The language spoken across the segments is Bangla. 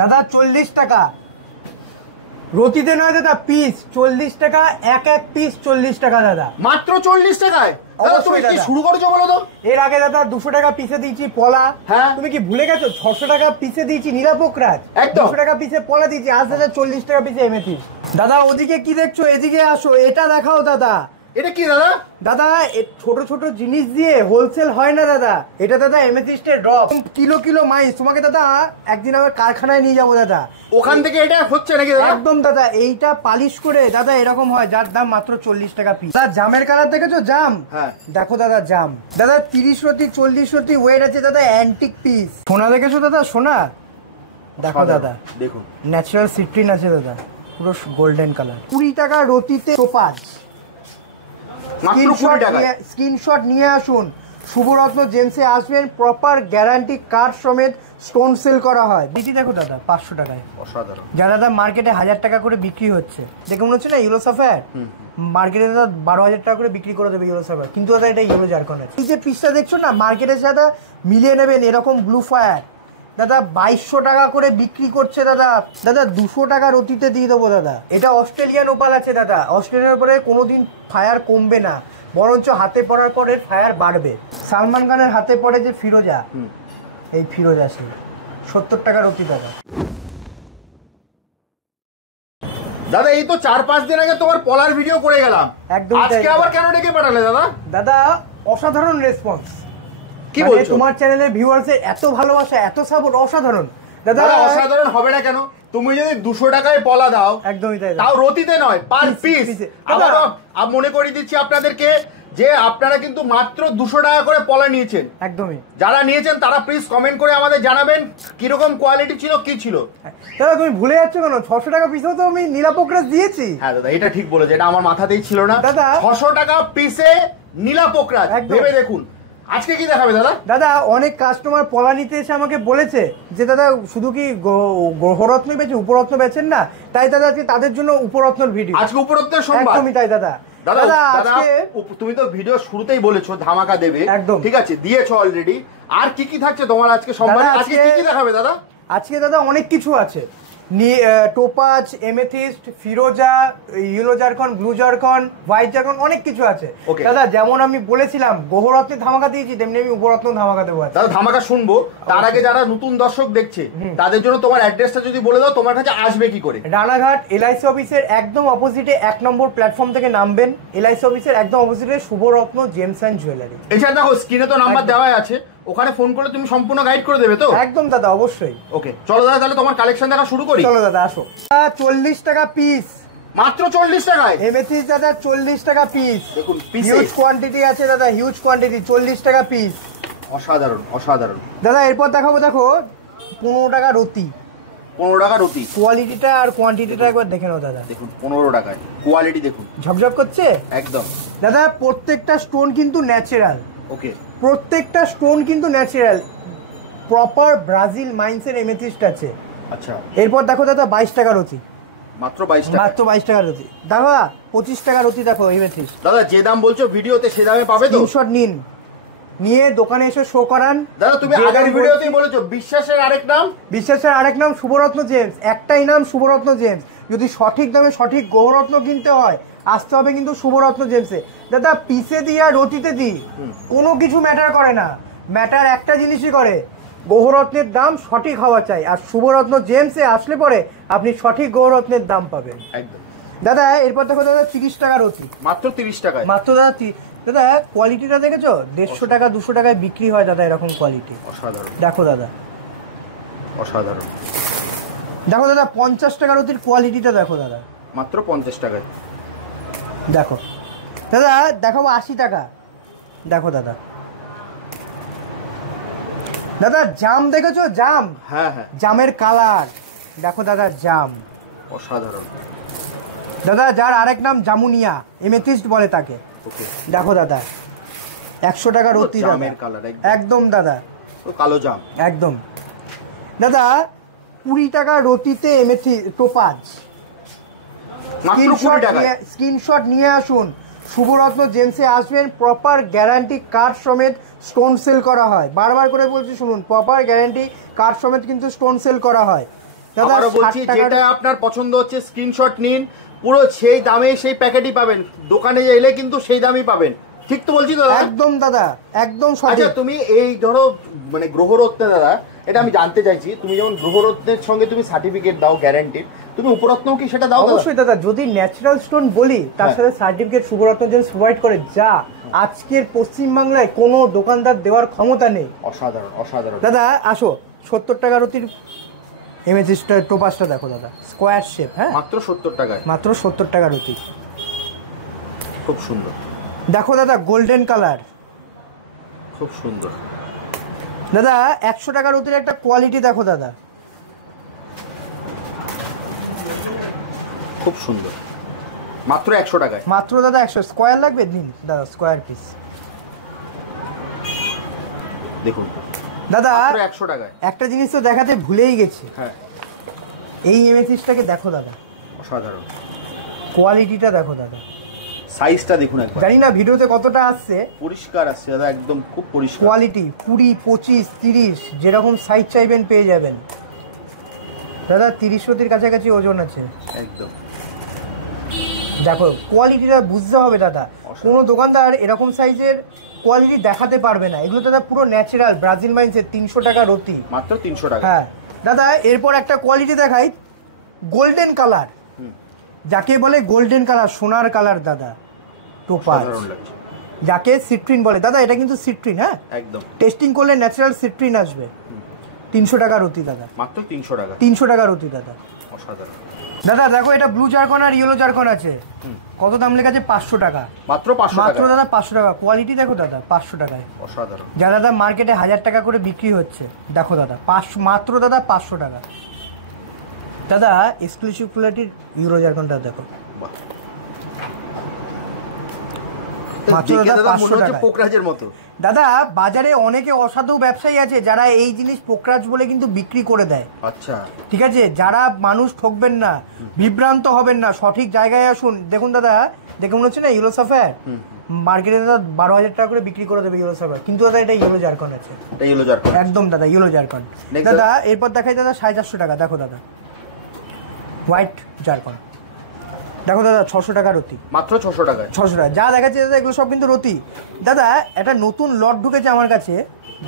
দাদা 40 টাকা রতিতে নয় দাদা, পিস 40 টাকা, এক এক পিস 40 টাকা দাদা, মাত্র 40 টাকায়। দাদা তুমি কি শুরু করেছো বলো তো? এর আগে দাদা 200 টাকা পিসে দিয়েছি পলা। হ্যাঁ, তুমি কি ভুলে গেছো? 600 টাকা পিসে দিয়েছি নীলাপোকরাজ, 200 টাকা পিসে পলা দিয়েছি, আজ দাদা 40 টাকা পিসে এমেথিস্ট। দাদা ওদিকে কি দেখছো, এদিকে আসো, এটা দেখাও দাদা। এটা কি দাদা? দাদা ছোট ছোট জিনিস দিয়ে হোলসেল হয় না দাদা, এটা দাদা এমেথিস্টের ড্রপ, কিলো কিলো মাইন্স। তোমাকে দাদা একদিন আমার কারখানায় নিয়ে যাবো দাদা, ওখান থেকে এটা হচ্ছে নাকি দাদা? একদম দাদা, এইটা পালিশ করে দাদা এরকম হয়, যার দাম মাত্র 40 টাকা পিস। দাদা জামের কালার দেখেছো? জাম, হ্যাঁ দেখো দাদা জাম। দাদা 30 রতি 40 রতি ওয়েট আছে দাদা, অ্যান্টিক পিস। সোনা দেখেছো দাদা? সোনা দেখো দাদা, দেখুন ন্যাচারাল সিট্রিন আছে দাদা, পুরো গোল্ডেন কালার। 20 টাকা রতিতে টোপাজ, স্ক্রিনশট নিয়ে আসুন। শুভরত্ন জেমসে আসবেন, প্রপার গ্যারান্টি কার্ড সমেত স্টোন সেল করা হয়। দিদি দেখো দাদা 500 টাকায়, অসাধারণ। যা দাদা মার্কেটে 1000 টাকা করে বিক্রি হচ্ছে, দেখে মনে হচ্ছে না ইয়েলো সাফায়ার, মার্কেটে দাদা 12,000 টাকা করে বিক্রি করে দেবে ইয়েলো সাফায়ার, কিন্তু দাদা এটা ইয়েলো জারকন আছে। এই যে পিসটা দেখছো না, মার্কেটের সাথে মিলিয়ে নেবেন এরকম ব্লু ফায়ার দাদা 2200 টাকা করে বিক্রি করছে দাদা। দাদা 200 টাকা রতিতে দিয়ে দেবো দাদা। এটা অস্ট্রেলিয়ান ওপাল আছে দাদা, অস্ট্রেলিয়ার পরে কোনোদিন ফায়ার কমবে না, বরঞ্চ হাতে পড়ার পরে ফায়ার বাড়বে। সালমান খানের হাতে পড়ে যে ফিরোজা, এই ফিরোজা সেই 70 টাকা রতি দাদা। দাদা এই তো 4-5 দিন আগে তোমার পলার ভিডিও করে গেলাম, একদম। আজকে আবার কেন ডেকে পাঠালে দাদা? দাদা অসাধারণ রেসপন্স, কি বলছো? তোমার চ্যানেলের ভিউয়ার্সের এত ভালোবাসা, এত সাপোর্ট, অসাধারণ দাদা। অসাধারণ হবে না কেন? তুমি যদি 200 টাকায় পলা দাও, একদমই তাই, তাও রতিতে নয়, পার পিস। আবারও মনে করিয়ে দিচ্ছি আপনাদেরকে যে আপনারা কিন্তু মাত্র 200 টাকা করে পলা নিয়েছেন। একদমই, যারা নিয়েছেন তারা প্লিজ কমেন্ট করে আমাদের জানাবেন কিরকম কোয়ালিটি ছিল, কি ছিল। দাদা তুমি ভুলে যাচ্ছ কেন? 600 টাকা পিসেও তো আমি নীলাপোকরাজ দিয়েছি। হ্যাঁ দাদা এটা ঠিক বলেছে, এটা আমার মাথাতেই ছিল না দাদা। 600 টাকা পিসে নীলাপোকরাজ, ভেবে দেখুন। আজকে কি দেখাবে দাদা? দাদা অনেক কাস্টমার পলা নিতে এসে আমাকে বলেছে যে দাদা শুধু কি গ্রহরত্ন বেচে, উপরত্ন বেচেন না, তাই দাদা আজকে তাদের জন্য উপরত্নের ভিডিও। আজকে উপরত্নের সোমবার, একদমই তাই দাদা। দাদা আজকে তুমি তো ভিডিও শুরুতেই বলেছো ধামাকা দেবে, একদম ঠিক আছে, দিয়েছো অলরেডি। আর কি কি থাকছে তোমার আজকে সোমবারে? আজকে কি কি দেখাবে দাদা? আজকে দাদা অনেক কিছু আছে, টোপাজ, এমেথিস্ট, ফিরোজা, yellow zircon, blue zircon, white zircon, অনেক কিছু আছে দাদা। যেমন আমি বলেছিলাম গ্রহরত্নের ধামাকা দিয়েছি, তেমনি আমি উপরত্ন ধামাকা দেবো দাদা। ধামাকা শুনবো, তার আগে যারা নতুন দর্শক দেখছে তাদের জন্য তোমার অ্যাড্রেসটা যদি বলে দাও, তোমার কাছে আসবে কি করে? রানাঘাট এলআইসি অফিসের একদম অপোজিটে 1 নম্বর প্ল্যাটফর্ম থেকে নামবেন, এলআইসি অফিসের একদম অপোজিটে শুভরত্ন জেমস অ্যান্ড জুয়েলারি। এছাড়া দেখো স্ক্রিনে তো নাম্বার দেওয়াই আছে, ওখানে ফোন করলে তুমি সম্পূর্ণ গাইড করে দেবে তো? একদম দাদা, অবশ্যই। ওকে চলো দাদা, তাহলে তোমার কালেকশন দেখা শুরু করি। চলো দাদা আসো। 40 টাকা পিস, মাত্র 40 টাকায় এমেথিস্ট দাদা 40 টাকা পিস। দেখুন হিউজ কোয়ান্টিটি আছে দাদা, হিউজ কোয়ান্টিটি, 40 টাকা পিস। অসাধারণ অসাধারণ দাদা এরপর দেখাবো, দেখো 15 টাকা রতি, 15 টাকা রতি। কোয়ালিটিটা আর কোয়ান্টিটিটা একবার দেখে নাও দাদা। দেখুন 15 টাকায় কোয়ালিটি দেখুন, ঝকঝক করছে একদম দাদা। প্রত্যেকটা স্টোন কিন্তু ন্যাচারাল, ওকে, প্রত্যেকটা স্টোন কিন্তু ন্যাচারাল, প্রপার ব্রাজিল মাইন্সের এমেথিস্ট আছে। আচ্ছা এরপর দেখো দাদা 22 টাকা রতি, মাত্র 22 টাকা, মাত্র 22 টাকা রতি। দাদা 25 টাকা রতি দেখো এমেথিস্ট। দাদা যে দাম বলছো ভিডিওতে সে দামে পাবে তো? স্ক্রিনশট নিন, নিয়ে দোকানে এসে শো করান। দাদা তুমি আগের ভিডিওতেই বলেছো বিশ্বাসের আরেক নাম, বিশ্বাসের আরেক নাম শুভরত্ন জেমস, একটাই নাম শুভরত্ন জেমস। যদি সঠিক দামে সঠিক গ্রহরত্ন কিনতে হয়, আসতে হবে কিন্তু শুভরত্ন জেমসে। দাদা পিসে দিই আর রতিতে দিই কোনো কিছু ম্যাটার করে না, ম্যাটার একটা জিনিসই করে, গ্রহরত্নের দাম সঠিক হওয়া চাই। আর শুভরত্ন জেমসে আসলে পরে আপনি সঠিক গ্রহরত্নের দাম পাবেন একদম। দাদা এরপর দেখো দাদা 30 টাকা রতি, মাত্র 30 টাকায়, মাত্র দাদা। দাদা কোয়ালিটিটা দেখেছো? 150 টাকা 200 টাকায় বিক্রি হয় দাদা এরকম কোয়ালিটি। অসাধারণ, দেখো দাদা অসাধারণ। দেখো দাদা 50 টাকা রতির কোয়ালিটিটা দেখো দাদা, মাত্র 50 টাকায়। দেখো দাদা, দেখাবো 80 টাকা, দেখো দাদা। দাদা জাম দেখেছো? জাম, হ্যাঁ হ্যাঁ, জামের কালার দেখো দাদা, জাম অসাধারণ। দাদা যার আরেক নাম জামুনিয়া, এমেথিস্ট বলে তাকে। দেখো দাদা 100 টাকা রতি, জামের কালার একদম দাদা, কালো জাম একদম। দাদা 20 টাকা রতিতে টোপাজ, স্ক্রিনশট নিয়ে আসুন। শুভরত্ন জেমসে আসবেন, প্রপার গ্যারান্টি কার্ড সমেত স্টোন সেল করা হয়। বারবার করে বলছি শুনুন, প্রপার গ্যারান্টি কার্ড সমেত কিন্তু স্টোন সেল করা হয়। আবারও বলছি, যেটা আপনার পছন্দ হচ্ছে স্ক্রিনশট নিন, পুরো সেই দামে সেই প্যাকেটই পাবেন, দোকানে এলে কিন্তু সেই দামই পাবেন। ঠিক তো বলছি দাদা? একদম দাদা, একদম সঠিক। আচ্ছা, তুমি এই ধরো মানে গ্রহরত্নে দাদা, এটা আমি জানতে চাইছি, তুমি যেমন গ্রহরত্নের সঙ্গে তুমি সার্টিফিকেট দাও গ্যারান্টি, তুমি উপরত্নও কি সেটা দাও? অবশ্যই দাদা, যদি ন্যাচারাল স্টোন বলি তার সাথে সার্টিফিকেট শুভরত্ন জেমস প্রোভাইড করে, যা আজকের পশ্চিমবাংলায় কোনো দোকানদার দেওয়ার ক্ষমতা নেই। অসাধারণ, অসাধারণ দাদা আসো, 70 টাকা রতির এমএসিসটা টোপাসটা দেখো দাদা, স্কোয়ার শেপ। হ্যাঁ, মাত্র 70 টাকায়, মাত্র 70 টাকা রতি। খুব সুন্দর। দেখো দাদা, গোল্ডেন কালার, খুব সুন্দর দাদা। 100 টাকা রতির একটা কোয়ালিটি দেখো দাদা, খুব সুন্দর, মাত্র 100 টাকায়। মাত্র দাদা 100। স্কোয়ার লাগবে নিন দাদা, স্কোয়ার পিস দেখুন দাদা, মাত্র 100 টাকায়। একটা জিনিস তো দেখাতে ভুলেই গেছি। হ্যাঁ, এই এমএসিসটাকে দেখো দাদা, অসাধারণ কোয়ালিটিটা দেখো দাদা, সাইজটা দেখুন একবার। জানি না ভিডিওতে কতটা আসছে, পরিষ্কার আসছে দাদা, একদম খুব পরিষ্কার। কোয়ালিটি 20, 25, 30 যেরকম সাইজ চাইবেন পেয়ে যাবেন দাদা। 30 রতির কাছাকাছি ওজন আছে একদম। দেখো কোয়ালিটিটা বুঝতে হবে দাদা, কোনো দোকানদার এরকম সাইজের কোয়ালিটি দেখাতে পারবে না। এগুলো দাদা পুরো ন্যাচারাল ব্রাজিল মাইন্সের 300 টাকা রতি, মাত্র 300 টাকা। হ্যাঁ দাদা, এরপর একটা কোয়ালিটি দেখাই, গোল্ডেন কালার, যাকে বলে গোল্ডেন কালার, সোনার কালার দাদা, টোপাজ, যাকে সিট্রিন বলে দাদা। এটা কিন্তু সিট্রিন, হ্যাঁ একদম, টেস্টিং করলে ন্যাচারাল সিট্রিন আসবে। 300 টাকা রতি দাদা, মাত্র 300 টাকা। 300 টাকা রতি দাদা, অসাধারণ দাদা। দেখো, এটা ব্লু জারকন আর ইয়েলো জারকন আছে, কত দাম লেখা আছে? 500 টাকা, মাত্র 500 মাত্র টাকা দাদা 500 টাকা। কোয়ালিটি দেখো দাদা, 500 টাকায়। অসাধারণ। যা দাদা মার্কেটে 1000 টাকা করে বিক্রি হচ্ছে, দেখো দাদা 500, মাত্র দাদা 500 টাকা। দাদা এক্সক্লুসিভ কোয়ালিটির ইউরো জারকনটা দেখো, বাহ, মাত্র দাদা 500 টাকা। পোকরাজের মতো দাদা, বাজারে অনেকে অসাধু ব্যবসায়ী আছে যারা এই জিনিস পোকরাজ বলে কিন্তু বিক্রি করে দেয়। আচ্ছা, ঠিক আছে, যারা মানুষ ঠকবেন না, বিভ্রান্ত হবেন না, সঠিক জায়গায় আসুন। দেখুন দাদা, দেখে মনে হচ্ছে না ইয়েলো সাফায়ার, মার্কেটে দাদা 12,000 টাকা করে বিক্রি করে দেবে ইয়েলো সাফায়ার, কিন্তু দাদা এটা ইয়েলো জারকন আছে, এটা ইয়েলো জারকন একদম দাদা, ইয়েলো জারকন। দাদা এরপর দেখাই দাদা 450 টাকা, দেখো দাদা হোয়াইট জারকন, দেখো দাদা 600 টাকা রতি, মাত্র 600 টাকায়। 600 টাকা যা দেখাচ্ছে দাদা, এগুলো সব কিন্তু রতি। দাদা একটা নতুন লট ঢুকেছে আমার কাছে,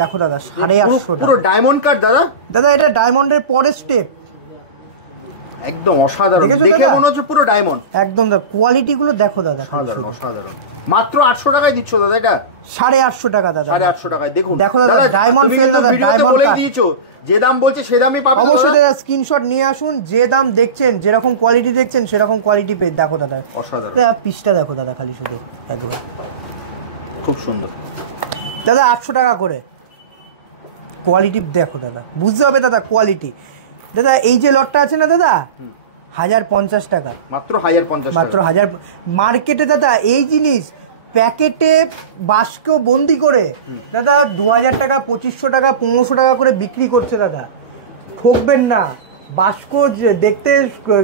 দেখো দাদা 850 পুরো ডায়মন্ড কাট দাদা। দাদা এটা ডায়মন্ডের পরের স্টেপ, একদম অসাধারণ, দেখে মনে হচ্ছে পুরো ডায়মন্ড। একদম দাদা, কোয়ালিটি গুলো দেখো দাদা, অসাধারণ, অসাধারণ। মাত্র 800 টাকায় দিচ্ছ দাদা এটা? 850 টাকা দাদা, 850 টাকায়। দেখুন দেখো দাদা, ডায়মন্ড তুমি ফেল কিন্তু দাদা, ভিডিওতে ডায়মন্ড বলে কাট। দিয়েছো, যে দাম বলছে সে দামই পাবেন। অবশ্যই দাদা স্ক্রিনশট নিয়ে আসুন, যে দাম দেখছেন, যেরকম কোয়ালিটি দেখছেন সেরকম কোয়ালিটি পেয়ে দেখো দাদা। অসাধারণ দাদা পিসটা দেখো দাদা, খালি শুধু একবার, খুব সুন্দর দাদা 800 টাকা করে। কোয়ালিটি দেখো দাদা, বুঝতে হবে দাদা কোয়ালিটি। দাদা এই যে লটটা আছে না দাদা, 1050 টাকা, মাত্র 1050 মাত্র 1000। মার্কেটে দাদা এই জিনিস প্যাকেটে বাস্কেও বন্দি করে দাদা 2000 টাকা, 2500 টাকা, 1500 টাকা করে বিক্রি করছে দাদা। ঠকবেন না, বাস্ক দেখতে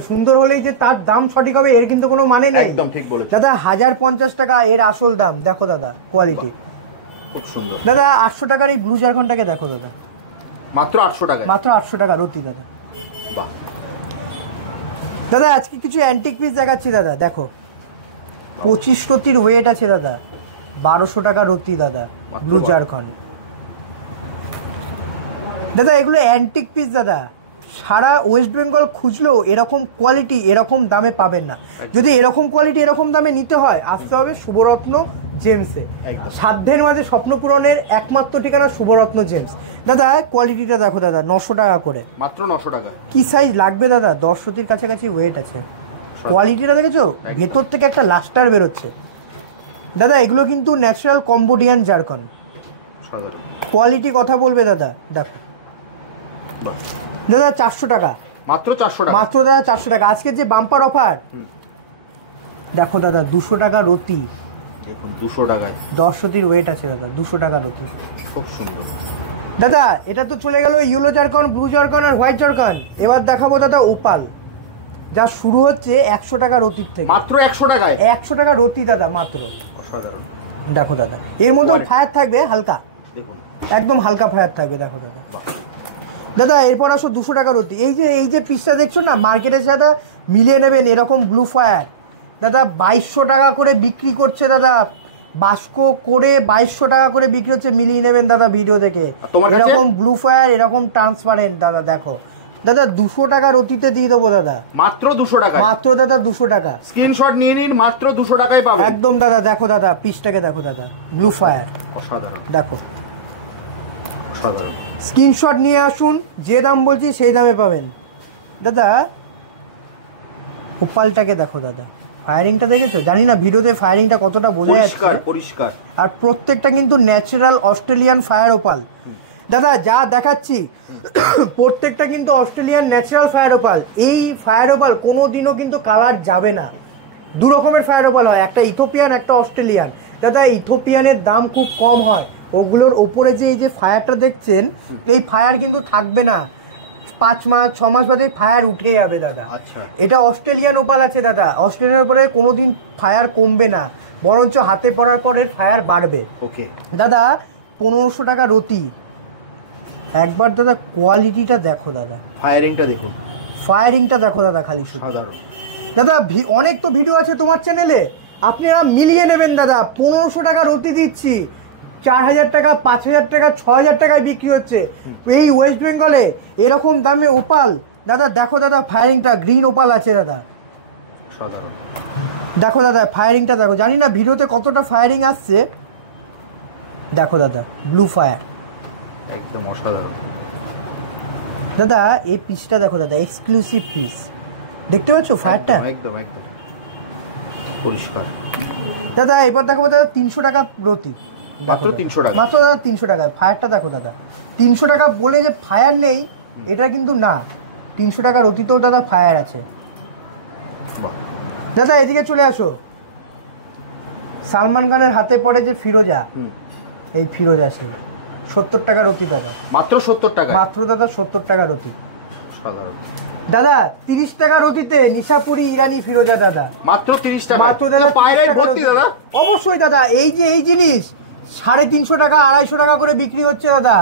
সুন্দর হলেই যে তার দাম সঠিক হবে এর কিন্তু কোনো মানে নেই। একদম ঠিক বলেছো দাদা, 1050 টাকা এর আসল দাম, দেখো দাদা কোয়ালিটি খুব সুন্দর। দাদা 800 টাকার এই ব্লু জারকনটাকে দেখো দাদা, মাত্র 800 টাকা, মাত্র 800 টাকা রতি দাদা। বাহ দাদা আজকে কিছু অ্যান্টিক পিস দেখাচ্ছি দাদা, দেখো 25 রতির ওয়েট আছে দাদা, 1200 টাকা রতি দাদা, ব্লু জারকন। দাদা এগুলো অ্যান্টিক পিস দাদা, সারা ওয়েস্ট বেঙ্গল খুঁজলেও এরকম কোয়ালিটি এরকম দামে পাবেন না। যদি এরকম কোয়ালিটি এরকম দামে নিতে হয়, আসতে হবে শুভরত্ন জেমসে। সাধ্যের মাঝে স্বপ্ন পূরণের একমাত্র ঠিকানা শুভরত্ন জেমস। দাদা কোয়ালিটিটা দেখো দাদা, 900 টাকা করে, মাত্র 900 টাকা। কি সাইজ লাগবে দাদা? 10 রতির কাছাকাছি ওয়েট আছে। কোয়ালিটিটা দেখেছো, ভেতর থেকে একটা লাস্টার বেরোচ্ছে দাদা। এগুলো কিন্তু ন্যাচারাল কম্বোডিয়ান জারকন, কোয়ালিটি কথা বলবে দাদা। দেখো দাদা 400 টাকা, মাত্র 400 টাকা, মাত্র দাদা 400 টাকা। আজকের যে বাম্পার অফার দেখো দাদা, 200 টাকা রতি, দেখুন 200 টাকায় 10 রতির ওয়েট আছে দাদা, 200 টাকা রতি, খুব সুন্দর। দাদা এটা তো চলে গেল ইয়েলো জারকন, ব্লু জারকন আর হোয়াইট জারকন। এবার দেখাবো দাদা ওপাল, যা শুরু হচ্ছে 100 টাকা রতির থেকে, মাত্র 100 টাকায়, 100 টাকা রতি দাদা মাত্র। অসাধারণ। দেখো দাদা, এর মধ্যে ফায়ার থাকবে হালকা, দেখুন একদম হালকা ফায়ার থাকবে, দেখো দাদা দাদা এরপর আসো 200 টাকা রতি। এই যে পিসটা দেখছো না, মার্কেটের সাথে মিলিয়ে নেবেন এরকম ব্লু ফায়ার দাদা 2200 টাকা করে বিক্রি করছে দাদা, বাস্কো করে 2200 টাকা করে বিক্রি হচ্ছে, মিলিয়ে নেবেন দাদা ভিডিও দেখে। এরকম ব্লু ফায়ার এরকম ট্রান্সপারেন্ট দাদা দেখো দাদা 200 টাকা রতিতে দিয়ে দেবো দাদা, মাত্র 200 টাকা, মাত্র দাদা 200 টাকা। স্ক্রিনশট নিয়ে নিন, মাত্র 200 টাকায় পাবেন একদম দাদা। দেখো দাদা পিসটাকে দেখো দাদা, ব্লু ফায়ার অসাধারণ, দেখো অসাধারণ। স্ক্রিনশট নিয়ে আসুন, যে দাম বলছি সেই দামে পাবেন দাদা। ওপালটাকে দেখো দাদা, ফায়ারিংটা দেখেছো? জানি না ভিডিওতে ফায়ারিংটা কতটা বোঝা যাচ্ছে, পরিষ্কার। আর প্রত্যেকটা কিন্তু ন্যাচারাল অস্ট্রেলিয়ান ফায়ার ওপাল দাদা, যা দেখাচ্ছি প্রত্যেকটা কিন্তু অস্ট্রেলিয়ান ন্যাচারাল ফায়ার ওপাল। এই ফায়ার ওপাল কোনোদিনও কিন্তু কালার যাবে না। দু রকমের ফায়ার ওপাল হয়, একটা ইথোপিয়ান একটা অস্ট্রেলিয়ান দাদা। ইথোপিয়ানের দাম খুব কম হয়, ওগুলোর ওপরে যে এই যে ফায়ারটা দেখছেন, এই ফায়ার কিন্তু থাকবে না, 5 মাস 6 মাস বাদে ফায়ার উঠে যাবে দাদা। আচ্ছা, এটা অস্ট্রেলিয়ান ওপাল আছে দাদা, অস্ট্রেলিয়ান ওপালে কোনোদিন ফায়ার কমবে না, বরঞ্চ হাতে পড়ার পরে ফায়ার বাড়বে। ওকে দাদা 1500 টাকা রতি। একবার দাদা কোয়ালিটিটা দেখো দাদা, ফায়ারিংটা দেখুন, ফায়ারিংটা দেখো দাদা, খালি সাধারণ দাদা। অনেক তো ভিডিও আছে তোমার চ্যানেলে, আপনারা মিলিয়ে নেবেন দাদা। 1500 টাকা রতি দিচ্ছি, 4000 টাকা 5000 টাকা 6000 টাকায় বিক্রি হচ্ছে এই ওয়েস্ট বেঙ্গলে এরকম দামে ওপাল দাদা। দেখো দাদা ফায়ারিংটা, গ্রিন ওপাল আছে দাদা, সাধারণ। দেখো দাদা ফায়ারিংটা দেখো, জানি না ভিডিওতে কতটা ফায়ারিং আসছে, দেখো দাদা ব্লু ফায়ার একদম অসাধারণ দাদা। এই পিসটা দেখো দাদা, এক্সক্লুসিভ পিস, দেখতে পাচ্ছ ফায়ারটা? একদম একদম পরিষ্কার দাদা। এবার দেখো দাদা 300 টাকা রতি, মাত্র 300 টাকা, মাত্র দাদা 300 টাকা। ফায়ারটা দেখো দাদা, 300 টাকা বলে যে ফায়ার নেই এটা কিন্তু না, 300 টাকা রতিতেও দাদা ফায়ার আছে দাদা। এদিকে চলে আসো, সালমান খানের হাতে পড়ে যে ফিরোজা, এই ফিরোজা সেই 70 টাকা রতি দাদা, মাত্র 70 টাকা, মাত্র দাদা 70 টাকা রতি। সাধারণ দাদা 30 টাকা রতিতে নিশাপুরি ইরানি ফিরোজা দাদা, মাত্র 30 টাকা, মাত্র দাদা পায়রায় ভর্তি দাদা। অবশ্যই দাদা, এই যে এই জিনিস 350 টাকা 250 টাকা করে বিক্রি হচ্ছে দাদা,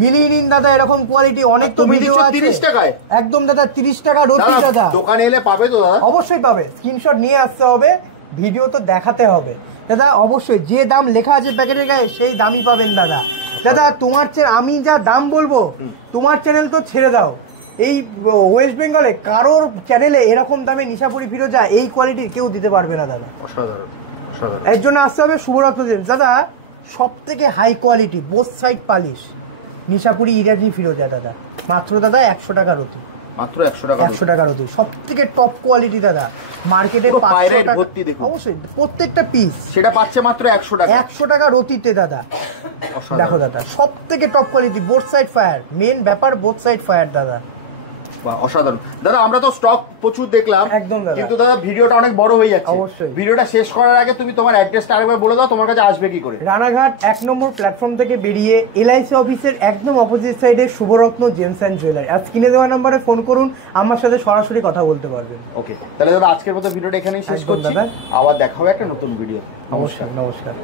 মিলিয়ে নিন দাদা। এরকম কোয়ালিটি অনেক তো ভিডিও আছে 30 টাকায়, একদম দাদা 30 টাকা রতি দাদা। দোকানে এলে পাবে তো দাদা? অবশ্যই পাবে, স্ক্রিনশট নিয়ে আসতে হবে, ভিডিও তো দেখাতে হবে দাদা। অবশ্যই যে দাম লেখা আছে প্যাকেটের গায়ে সেই দামই পাবেন দাদা। দাদা তোমার আমি যা দাম বলবো, তোমার চ্যানেল তো ছেড়ে দাও, এই ওয়েস্ট বেঙ্গলে কারোর চ্যানেলে এরকম দামে নিশাপুরি ফিরোজা এই কোয়ালিটি কেউ দিতে পারবে না দাদা। অসাধারণ, অসাধারণ। এর জন্য আসতে হবে শুভরত্ন জেমস দাদা, সব থেকে high quality both side polish নিশাপুরি ইরানি ফিরোজা দাদা, মাত্র দাদা 100 টাকা রতি, মাত্র 100 টাকা, 100 টাকা রতি, সব থেকে টপ কোয়ালিটি দাদা। মার্কেটে 500 টাকা অবশ্যই প্রত্যেকটা পিস, সেটা পাচ্ছে মাত্র 100 টাকা, 100 টাকা রতিতে দাদা। দেখো দাদা সব থেকে top quality, both side fire, মেন ব্যাপার বোথ সাইড ফায়ার দাদা। অসাধারণ দাদা। আমরা তো স্টক প্রচুর দেখলাম, একদম দাদা, কিন্তু দাদা ভিডিওটা অনেক বড় হয়ে যাচ্ছে। অবশ্যই ভিডিওটা শেষ করার আগে তুমি তোমার অ্যাড্রেসটা আরেকবার বলে দাও, তোমার কাছে আসবে কি করে? রানাঘাট 1 নম্বর প্ল্যাটফর্ম থেকে বেরিয়ে এলআইসি অফিসের একদম অপোজিট সাইডে শুভরত্ন জেমস অ্যান্ড জুয়েলারি, আর স্ক্রিনে দেওয়া নম্বরে ফোন করুন, আমার সাথে সরাসরি কথা বলতে পারবেন। ওকে, তাহলে দাদা আজকের মতো ভিডিওটা এখানেই শেষ করছি, আবার দেখা হবে একটা নতুন ভিডিও। নমস্কার, নমস্কার।